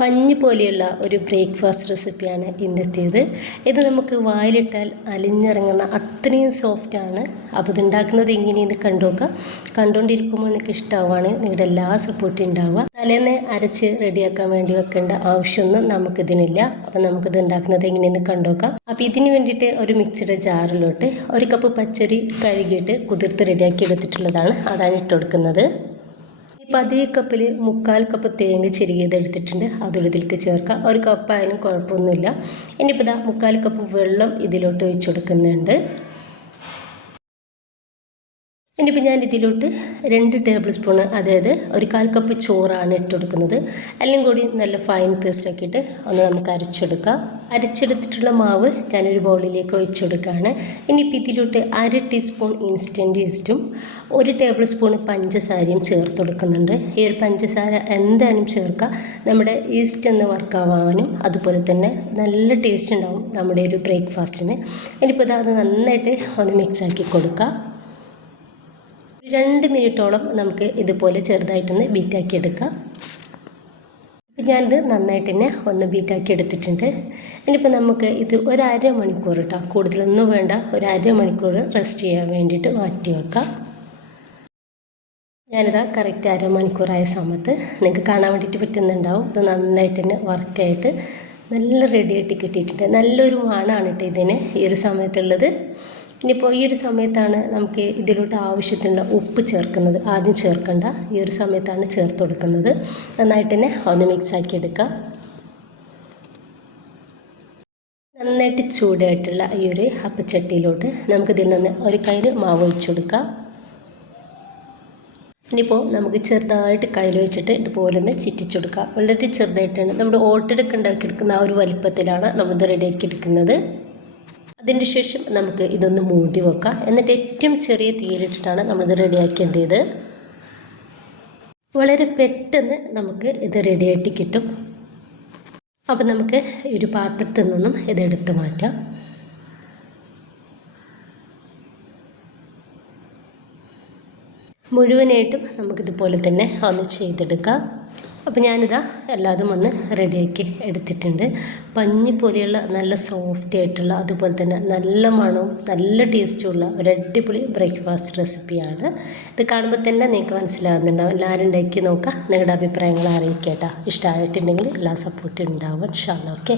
പഞ്ഞി പോലെയുള്ള ഒരു ബ്രേക്ക്ഫാസ്റ്റ് റെസിപ്പിയാണ് ഇന്നത്തേത്. ഇത് നമുക്ക് വായിലിട്ടാൽ അലിഞ്ഞിറങ്ങുന്ന അത്രയും സോഫ്റ്റാണ്. അപ്പോൾ ഇതുണ്ടാക്കുന്നത് എങ്ങനെയെന്ന് കണ്ടുനോക്കാം. കണ്ടുകൊണ്ടിരിക്കുമ്പോൾ നിങ്ങൾക്ക് ഇഷ്ടമാവുകയാണ്, നിങ്ങളുടെ എല്ലാ സപ്പോർട്ടും ഉണ്ടാവുക. തലേന്ന് അരച്ച് റെഡിയാക്കാൻ വേണ്ടി വെക്കേണ്ട ആവശ്യമൊന്നും നമുക്കിതിനില്ല. അപ്പോൾ നമുക്കിത് ഉണ്ടാക്കുന്നത് എങ്ങനെയെന്ന് കണ്ടുനോക്കാം. അപ്പോൾ ഇതിന് വേണ്ടിയിട്ട് ഒരു മിക്സിയുടെ ജാറിലോട്ട് 1 കപ്പ് പച്ചരി കഴുകിയിട്ട് കുതിർത്ത് റെഡിയാക്കി എടുത്തിട്ടുള്ളതാണ്, അതാണ് ഇട്ട് കൊടുക്കുന്നത്. ഇപ്പോൾ അതേ കപ്പിൽ 3/4 കപ്പ് തേങ്ങ ചിരകിയത് എടുത്തിട്ടുണ്ട്, അതും ഇതിലേക്ക് ചേർക്കാം. 1 കപ്പായാലും കുഴപ്പമൊന്നുമില്ല. ഇനിയിപ്പോൾ ഇതാ 3/4 കപ്പ് വെള്ളം ഇതിലോട്ട് ഒഴിച്ചു കൊടുക്കുന്നുണ്ട്. ഇനിയിപ്പോൾ ഞാൻ ഇതിലോട്ട് 2 ടേബിൾ സ്പൂൺ, അതായത് 1/4 കപ്പ് ചോറാണ് ഇട്ട് കൊടുക്കുന്നത്. എല്ലാം കൂടി നല്ല ഫൈൻ പേസ്റ്റ് ആക്കിയിട്ട് ഒന്ന് നമുക്ക് അരച്ചെടുക്കാം. അരച്ചെടുത്തിട്ടുള്ള മാവ് ഞാനൊരു ബൗളിലേക്ക് ഒഴിച്ചു കൊടുക്കുകയാണ്. ഇനിയിപ്പോൾ ഇതിലോട്ട് 1/2 ടീസ്പൂൺ ഇൻസ്റ്റൻറ്റ് ഈസ്റ്റും 1 ടേബിൾ സ്പൂൺ പഞ്ചസാരയും ചേർത്ത് കൊടുക്കുന്നുണ്ട്. ഈ ഒരു പഞ്ചസാര എന്തായാലും ചേർക്കുക, നമ്മുടെ ഈസ്റ്റ് ഒന്ന് വർക്കാവാനും അതുപോലെ തന്നെ നല്ല ടേസ്റ്റ് ഉണ്ടാവും നമ്മുടെ ഒരു ബ്രേക്ക്ഫാസ്റ്റിന്. ഇനിയിപ്പോൾ അത് നന്നായിട്ട് ഒന്ന് മിക്സാക്കി കൊടുക്കുക. 2 മിനിറ്റോളം നമുക്ക് ഇതുപോലെ ചെറുതായിട്ടൊന്ന് ബീറ്റാക്കി എടുക്കാം. ഇപ്പം ഞാനിത് നന്നായിട്ട് തന്നെ ഒന്ന് ബീറ്റാക്കി എടുത്തിട്ടുണ്ട്. ഇനിയിപ്പോൾ നമുക്ക് ഇത് 1/2 മണിക്കൂർ കേട്ടോ, കൂടുതലൊന്നും വേണ്ട, 1/2 മണിക്കൂർ റെസ്റ്റ് ചെയ്യാൻ വേണ്ടിയിട്ട് മാറ്റി വെക്കാം. ഞാനിതാ കറക്റ്റ് 1/2 മണിക്കൂറായ സമയത്ത് നിങ്ങൾക്ക് കാണാൻ വേണ്ടിയിട്ട് പറ്റുന്നുണ്ടാവും. ഇത് നന്നായിട്ട് തന്നെ വർക്കായിട്ട് നല്ല റെഡിയായിട്ട് കിട്ടിയിട്ടുണ്ട്. നല്ലൊരു മണമാണ് കേട്ടോ ഇതിന് ഈ ഒരു സമയത്തുള്ളത്. ഇനിയിപ്പോൾ ഈ ഒരു സമയത്താണ് നമുക്ക് ഇതിലോട്ട് ആവശ്യത്തിനുള്ള ഉപ്പ് ചേർക്കുന്നത്. ആദ്യം ചേർക്കണ്ട, ഈ ഒരു സമയത്താണ് ചേർത്ത് കൊടുക്കുന്നത്. നന്നായിട്ട് തന്നെ ഒന്ന് മിക്സാക്കി എടുക്കുക. നന്നായിട്ട് ചൂടായിട്ടുള്ള ഈ ഒരു അപ്പച്ചട്ടിയിലോട്ട് നമുക്കിതിൽ നിന്ന് ഒരു കയ്യിൽ മാവ് ഒഴിച്ചു കൊടുക്കാം. ഇനിയിപ്പോൾ നമുക്ക് ചെറുതായിട്ട് കയ്യിൽ വെച്ചിട്ട് ഇതുപോലെ ഒന്ന് ചുറ്റിച്ചെടുക്കുക. വളരെ ചെറുതായിട്ടാണ്, നമ്മുടെ ഓട്ടെടുക്ക് ഉണ്ടാക്കിയെടുക്കുന്ന ആ ഒരു വലിപ്പത്തിലാണ് നമ്മളിത് റെഡിയാക്കി എടുക്കുന്നത്. അതിന് ശേഷം നമുക്ക് ഇതൊന്ന് മൂടി വെക്കാം. എന്നിട്ട് ഏറ്റവും ചെറിയ തീയിലിട്ടിട്ടാണ് നമ്മളിത് റെഡിയാക്കേണ്ടത്. വളരെ പെട്ടെന്ന് നമുക്ക് ഇത് റെഡിയായിട്ട് കിട്ടും. അപ്പോൾ നമുക്ക് ഒരു പാത്രത്തിൽ നിന്നും ഇതെടുത്ത് മാറ്റാം. മുഴുവനായിട്ടും നമുക്കിതുപോലെ തന്നെ ഒന്ന് ചെയ്തെടുക്കാം. അപ്പോൾ ഞാനിതാ എല്ലാതും ഒന്ന് റെഡിയാക്കി എടുത്തിട്ടുണ്ട്. പഞ്ഞി പോലെയുള്ള നല്ല സോഫ്റ്റ് ആയിട്ടുള്ള, അതുപോലെ തന്നെ നല്ല മണവും നല്ല ടേസ്റ്റുമുള്ള ഒരു അടിപൊളി ബ്രേക്ക്ഫാസ്റ്റ് റെസിപ്പിയാണ്. ഇത് കാണുമ്പോൾ തന്നെ നിങ്ങൾക്ക് മനസ്സിലാകുന്നുണ്ടാവും. എല്ലാവരും ഉണ്ടാക്കി നോക്കുക, നിങ്ങളുടെ അഭിപ്രായങ്ങൾ അറിയിക്കുക കേട്ടോ. ഇഷ്ടമായിട്ടുണ്ടെങ്കിൽ എല്ലാ സപ്പോർട്ടും ഉണ്ടാവും ഇൻഷാ അല്ലാഹ്. ഓക്കെ.